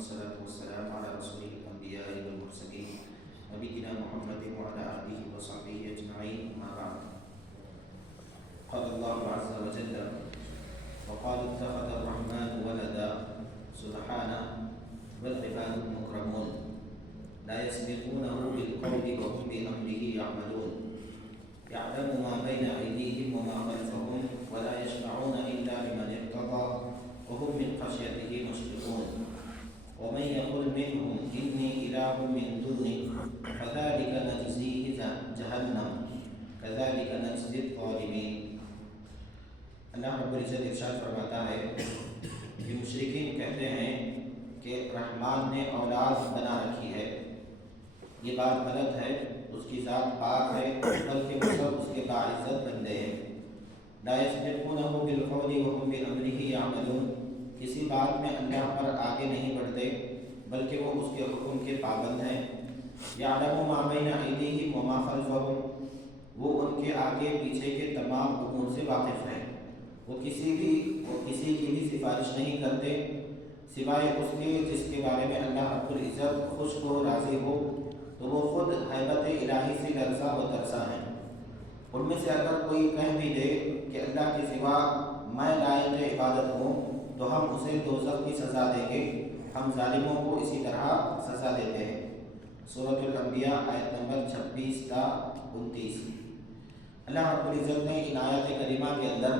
والصلاة والسلام على رسول الأنبياء والمرسلين نبينا محمد وعلى آله وصحبه أجمعين أما بعد. قال الله عز وجل وقال اتخذ الرحمن ولدا سبحانه بل عباد مكرمون لا يسبقونه بالقول وهم بأمره يعملون يعلم ما بين أيديهم وما خلفهم ولا يشفعون إلا لمن ارتضى وهم من خشيته مشفقون ومن يقل منهم إني إله من دونه فذلك نجزيه جهنم كذلك نجزي الظالمين. اللہ رب العزت ارشاد فرماتا ہے کہ مشرکین کہتے ہیں کہ رحمان نے اولاد بنا رکھی ہے. یہ بات غلط ہے، اس کی ذات پاک ہے، بلکہ وہ سب اس کے باعزت بندے ہیں. لا يسبقونه بالقول وهم بأمره يعملون، کسی بات میں اللہ پر آگے نہیں بڑھتے بلکہ وہ اس کے حکم کے پابند ہیں. يعلم ما بين أيديهم وما خلفهم، وہ ان کے آگے پیچھے کے تمام امور سے واقف ہیں. وہ کسی کی بھی سفارش نہیں کرتے سوائے اس کے جس کے بارے میں اللہ رب العزت خوش ہو، راضی ہو. تو وہ خود ہیبت الہی سے لرزا و ترسا ہیں. ان میں سے اگر کوئی کہہ بھی دے کہ اللہ کے سوا میں لائق عبادت ہوں تو ہم اسے دوزخ کی سزا دیں گے. ہم ظالموں کو اسی طرح سزا دیتے ہیں. سورۃ الانبیاء آیت نمبر 26 تا 29. اللہ رب العزت نے ان آیات کریمہ کے اندر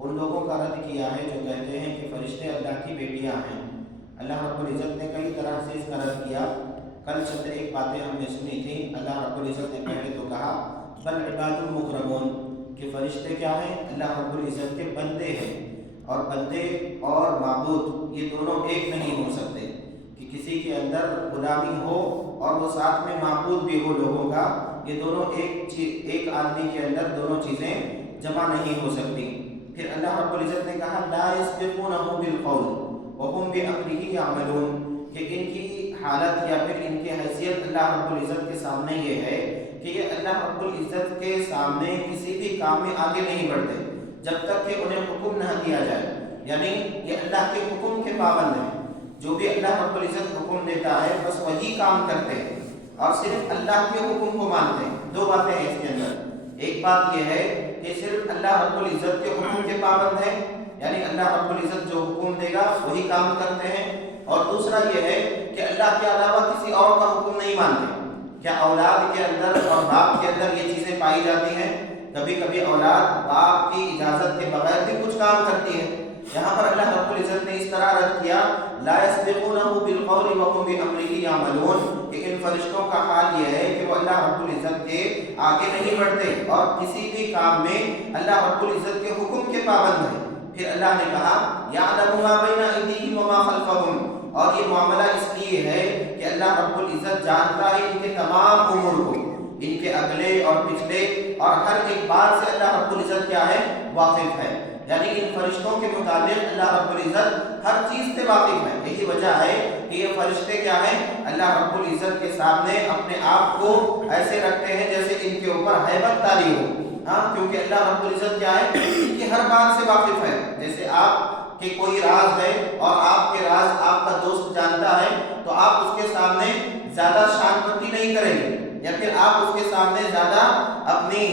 ان لوگوں کا رد کیا ہے جو کہتے ہیں کہ فرشتے اللہ کی بیٹیاں ہیں. اللہ رب العزت نے کئی طرح سے اس کا رد کیا. کل چند ایک باتیں ہم نے سنی تھیں. اللہ رب العزت نے پہلے تو کہا بل عباد مکرمون، کہ فرشتے کیا ہیں؟ اللہ رب العزت کے بندے ہیں. اور بندے اور معبود یہ دونوں ایک نہیں ہو سکتے، کہ کسی کے اندر غلامی ہو اور وہ ساتھ میں معبود بھی ہو لوگوں کا. یہ دونوں ایک آدمی کے اندر دونوں چیزیں جمع نہیں ہو سکتی. پھر اللہ رب العزت نے کہا لا يسبقونه بالقول وهم بأمره يعملون، کہ ان کی حالت یا پھر ان کی حیثیت اللہ رب العزت کے سامنے یہ ہے کہ یہ اللہ رب العزت کے سامنے کسی بھی کام میں آگے نہیں بڑھتے جب تک کہ انہیں حکم نہ دیا جائے. یعنی یہ اللہ کے حکم کے پابند ہیں. جو بھی اللہ رب العزت حکم دیتا ہے بس وہی کام کرتے ہیں اور صرف اللہ کے حکم کو مانتے ہیں. دو باتیں ہیں اس کے اندر. ایک بات یہ ہے کہ صرف اللہ رب العزت کے حکم کے پابند ہیں، یعنی اللہ رب العزت جو حکم دے گا وہی کام کرتے ہیں. اور دوسرا یہ ہے کہ اللہ کے علاوہ کسی اور کا حکم نہیں مانتے. کیا اولاد کے اندر اور باپ کے اندر یہ چیزیں پائی جاتی ہیں؟ کبھی کبھی اولاد باپ کی اجازت کے بغیر بھی کچھ کام کرتی ہے. یہاں پر اللہ رب العزت نے اس طرح رد کیا لا يسبقونه بالقول وهم بأمره يعملون، کہ ان فرشتوں کا حال یہ ہے کہ وہ اللہ رب العزت کے آگے نہیں بڑھتے اور کسی بھی کام میں اللہ رب العزت کے حکم کے پابند ہیں. پھر اللہ نے کہا يعلم ما بين أيديهم وما خلفهم، اور یہ معاملہ اس لیے ہے کہ اللہ رب العزت جانتا ہے ان کے تمام امور کو، ان کے اگلے اور پچھلے اور ہر ایک بات سے اللہ رب العزت کیا ہے؟ واقف ہے. یعنی ان فرشتوں کے متعلق اللہ رب العزت ہر چیز سے واقف ہے. یہی وجہ ہے کہ یہ فرشتے کیا ہیں؟ اللہ رب العزت کے سامنے اپنے آپ کو ایسے رکھتے ہیں جیسے ان کے اوپر ہیبت طاری ہو. کیونکہ اللہ رب العزت کیا ہے؟ ان کی ہر بات سے واقف ہے. جیسے آپ کہ کوئی راز ہے اور آپ کے راز آپ کا دوست جانتا ہے تو آپ اس کے سامنے زیادہ شان پرتی نہیں کریں گے یا پھر آپ اس کے سامنے زیادہ اپنی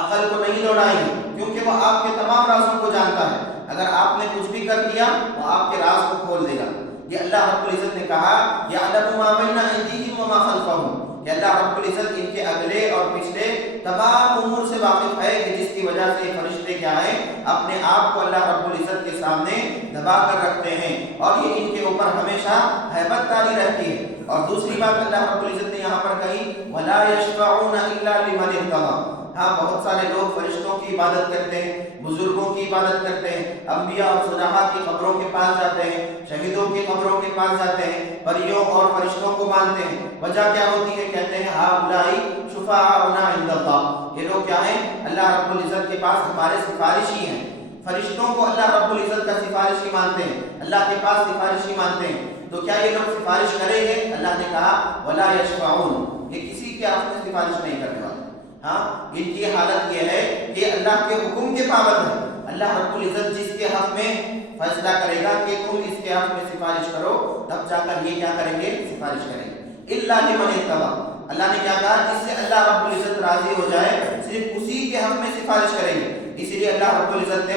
عقل کو نہیں دوڑائیں گے، کیونکہ وہ آپ کے تمام رازوں کو جانتا ہے. اگر آپ نے کچھ بھی کر دیا وہ آپ کے راز کو کھول دے گا. یہ اللہ رب العزت نے کہا یعلم ما بین ایدیہم وما خلفہم، کہ اللہ رب العزت ان کے اگلے اور پچھلے تمام امور سے واقف ہے، کہ جس کی وجہ سے فرشتے کیا ہیں؟ اپنے آپ کو اللہ رب العزت کے سامنے دبا کر رکھتے ہیں اور یہ ان کے اوپر ہمیشہ ہیبت طاری رہتی ہے. اور دوسری بات اللہ رب العزت نے یہاں پر کہی ولا یشفعون الا لمن ارتضى. بہت سارے لوگ فرشتوں کی عبادت کرتے ہیں، بزرگوں کی عبادت کرتے ہیں، انبیاء اور صلحاء کی قبروں کے پاس جاتے ہیں، شہیدوں کی قبروں کے پاس جاتے ہیں، پریوں اور فرشتوں کو مانتے ہیں. وجہ کیا ہوتی ہے؟ کہتے ہیں ہؤلاء شفعاؤنا عند اللہ، یہ لوگ کیا ہیں؟ اللہ رب العزت کے پاس ہمارے سفارشی ہیں. فرشتوں کو اللہ رب العزت کا سفارشی مانتے ہیں، اللہ کے پاس سفارشی مانتے ہیں. تو کیا یہ لوگ سفارش کریں گے؟ اللہ نے کہا ولا یشفعون، یہ کسی کے آپ میں سفارش نہیں کرنے والے. ان کی حالت یہ ہے کہ اللہ کے حکم کے پابند ہیں. اللہ رب العزت جس کے حق میں فیصلہ کرے گا کہ تم اس کے حق میں سفارش کرو، تب جا کر یہ کیا کریں گے؟ سفارش کریں گے۔ الا لمن اتبع، اللہ نے کیا کہا؟ جس سے اللہ رب العزت راضی ہو جائے صرف اسی کے حق میں سفارش کریں گے۔ اسی لیے اللہ رب العزت نے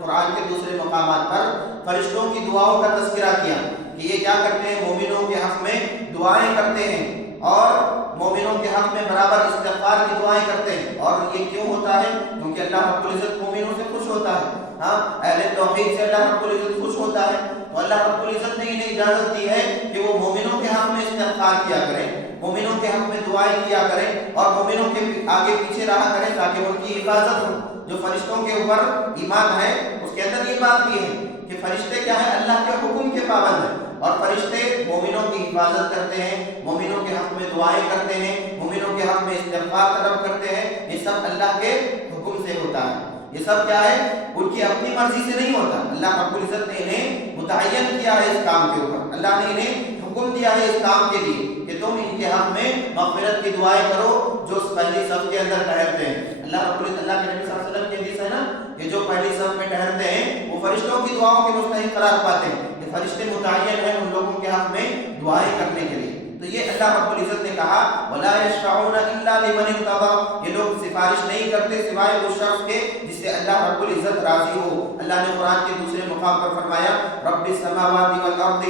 قرآن کے دوسرے مقامات پر فرشتوں کی دعاؤں کا تذکرہ کیا کہ یہ کیا کرتے ہیں؟ مومنوں کے حق میں دعائیں کرتے ہیں اور مومنوں کے حق میں برابر استغفار کی دعائیں کرتے ہیں۔ اور یہ کیوں ہوتا ہے؟ کیونکہ اللہ رب العزت مومنوں سے خوش ہوتا ہے، ہاں اہل توحید سے اللہ رب العزت خوش ہوتا ہے۔ تو اللہ رب العزت نے انہیں اجازت دی ہے کہ وہ مومنوں کے حق میں استغفار کیا کریں، مومنوں کے حق میں دعائیں کیا کریں اور مومنوں کے آگے پیچھے رہا کریں تاکہ ان کی حفاظت ہو۔ جو فرشتوں کے اوپر ایمان ہے اس کے اندر یہ بات بھی ہے کہ فرشتے کیا ہے؟ اللہ کے حکم کے پابند ہیں، اور فرشتے مومنوں کی حفاظت کرتے ہیں، مومنوں کے حق میں دعائیں کرتے ہیں، مومنوں کے حق میں استغفار طلب کرتے ہیں۔ یہ سب اللہ کے حکم سے ہوتا ہے، یہ سب کیا ہے؟ ان کی اپنی مرضی سے نہیں ہوتا۔ اللہ رب العزت نے انہیں متعین کیا ہے اس کام کے اوپر، اللہ نے انہیں حکم دیا ہے اس کام کے لیے کہ تم ان کے حق میں مغفرت کی دعائیں کرو جو پہلی صف کے اندر ٹھہرتے ہیں۔ اللہ رب العزت، اللہ کے نبی صلی اللہ علیہ وسلم کی حدیث ہے نا کہ جو پہلی صف میں ٹھہرتے ہیں وہ فرشتوں کی دعاؤں کے مستحق قرار پاتے ہیں۔ یہ فرشتے متعین ہیں ان لوگوں کے حق میں دعائیں کرنے کے لیے۔ تو یہ اللہ رب العزت نے کہا وَلَا يَشْفَعُونَ إِلَّا لِمَنِ ارْتَضَىٰ، یہ لوگ سفارش نہیں کرتے سوائے اس شخص کے جس سے اللہ رب العزت راضی ہو۔ اللہ نے قرآن کے دوسرے مقام پر فرمایا رب السماوات والارض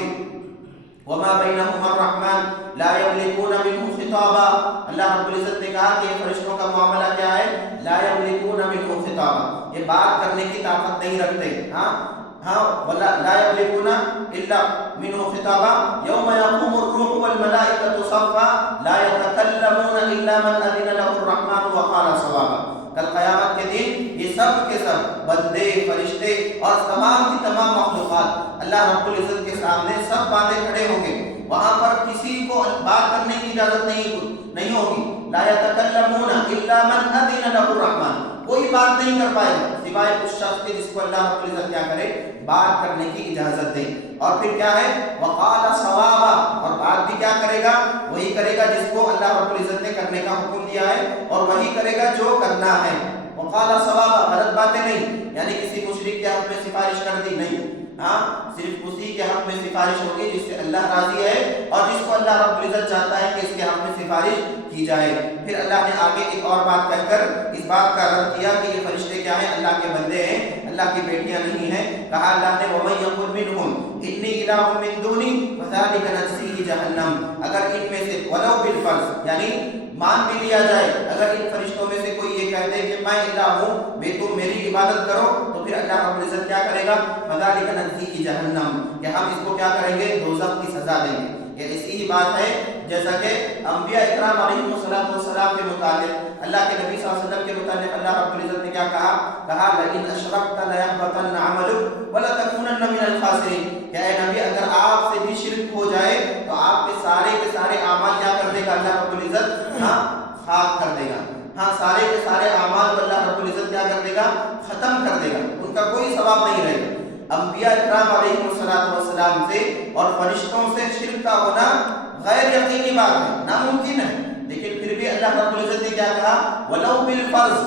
وما بینہما الرحمن لا یملکون منہ خطابا، اللہ رب العزت نے کہا کہ یہ فرشتوں کا معاملہ کیا ہے؟ لا یملکون منہ خطابا، یہ بات کرنے کی طاقت نہیں رکھتے، ولا لا یملکون الا منہ خطابا یوم یقوم الروح والملائکۃ صفا لا یتکلمون الا من اذن له الرحمن وقال صوابا۔ کل قیامت کے دن یہ سب کے سب بندے، فرشتے اور تمام کی تمام مخلوقات اللہ رب العزت کے سامنے سب باندھے کھڑے ہوں گے۔ وہاں پر کسی کو بات کرنے کی اجازت نہیں ہوگی۔ لا یتکلمون الا من اذن له الرحمن، کوئی بات نہیں کر پائے گا سوائے اس شخص کے جس کو اللہ رب العزت کیا کرے؟ بات کرنے کی اجازت دے۔ اور پھر کیا ہے؟ وقال صوابا، اور بات بھی کیا کرے گا؟ وہی کرے گا جس کو اللہ رب العزت نے کرنے کا حکم دیا ہے، اور وہی کرے گا جو کرنا ہے۔ وقال صوابا، غلط باتیں نہیں، یعنی کسی مشرک کے حق میں سفارش کر دی نہیں، صرف اسی کے حق میں سفارش ہوگی جس سے اللہ راضی ہے اور جس کو اللہ رب العزت چاہتا ہے کہ اس کے حق میں سفارش کی جائے۔ پھر اللہ نے آگے ایک اور بات کہہ کر اس بات کا رد کیا کہ یہ فرشتے کیا ہیں؟ اللہ کے بندے ہیں، اللہ کی بیٹیاں نہیں ہیں۔ کہا اللہ نے وَمَن يَقُلْ مِنْهُمْ إِنِّي إِلَٰهٌ مِّن دُونِي فَذَٰلِكَ نَجْزِيهِ جَهَنَّمَ، اگر ان میں سے وَلَوْ بِالْفَرْض، یعنی مان بھی لیا جائے، اگر ان فرشتوں میں سے کوئی یہ کہہ دے کہ میں الہ ہوں، میں تم میری عبادت کرو، تو پھر اللہ رب العزت کیا کرے گا؟ فَذَٰلِكَ نَجْزِيهِ جَهَنَّمَ، کہ ہم اس کو کیا کریں گے؟ دوزخ کی سزا دیں گے۔ یہ ایسی ہی بات ہے جیسا کہ انبیاء اکرام علیہم السلام کے متعلق، اللہ کے نبی صلی اللہ علیہ وسلم کے متعلق اللہ رب العزت نے کیا کہا؟ لَئِنْ أَشْرَكْتَ لَيَحْبَطَنَّ عَمَلُكَ وَلَتَكُونَنَّ مِنَ الْخَاسِرِينَ، کہ اے نبی اگر آپ سے بھی شرک ہو جائے تو آپ کے سارے اعمال کیا کر دے گا اللہ رب العزت؟ خاک کر دے گا، سارے کے سارے اعمال کو اللہ رب العزت کیا کر دے گا؟ ختم کر دے گا، ان کا کوئی ثواب نہیں رہے گا۔ انبیاء اکرام علیہم السلام سے اور فرشتوں سے شرک کا ہونا غیر یقینی بات ہے، ناممکن ہے، لیکن پھر بھی اللہ رب العزت نے کیا کہا؟ وَلَوْ بِالْفَرْض،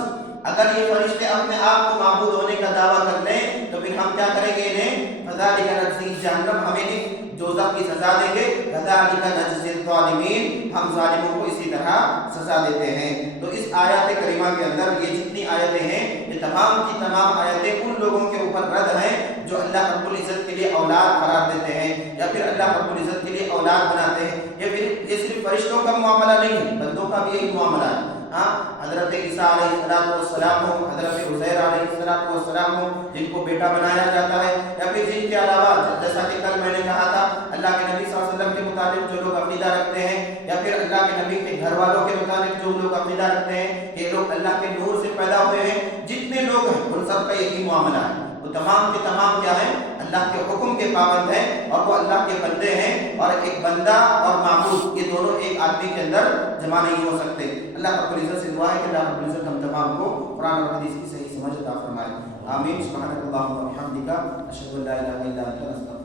اگر یہ فرشتے اپنے آپ کو معبود ہونے کا دعویٰ کر لیں تو پھر ہم کیا کریں گے؟ انہیں فَذَٰلِكَ نَجْزِيهِ جَهَنَّمَ، ہمیں دوزخ کی سزا دیں گے۔ كَذَٰلِكَ نَجْزِي الظَّالِمِينَ، ہم ظالموں کو اسی طرح سزا دیتے ہیں۔ تو اس آیات کریمہ کے اندر یہ جتنی آیتیں ہیں یہ تمام کی تمام آیتیں ان لوگوں کے اوپر رد ہیں جو اللہ رب العزت کے لیے اولاد قرار دیتے ہیں یا پھر اللہ رب العزت کے لیے اولاد بناتے ہیں، یا پھر یہ صرف فرشتوں کا معاملہ نہیں ہے، بندوں کا بھی یہی معاملہ ہے۔ حضرت عیسیٰ علیہ السلام ہو، حضرت عزیر علیہ السلام ہو، جن کو بیٹا بنایا جاتا ہے، یا پھر جن کے علاوہ جیسا کہ کل میں نے کہا تھا اللہ کے نبی صلی اللہ علیہ وسلم کے مطابق جو لوگ عقیدہ رکھتے ہیں، یا پھر اللہ کے نبی کے گھر والوں کے مطابق جو لوگ عقیدہ رکھتے ہیں کہ یہ لوگ اللہ کے نور سے پیدا ہوئے ہیں، جتنے لوگ ہیں ان سب کا یہی معاملہ ہے۔ وہ تمام کے تمام کیا ہیں؟ اللہ کے حکم کے پابند ہیں اور وہ اللہ کے بندے ہیں، اور ایک بندہ اور معبود یہ دونوں ایک آدمی کے اندر جمع نہیں ہو سکتے۔ اللہ رب العزت سے دعا ہے کہ اللہ رب العزت ہم تمام کو قرآن اور حدیث کی صحیح سمجھ عطا فرمائے۔ آمین۔ سبحانک اللہم و بحمدک، اشہد ان لا الہ الا انت، استغفرک۔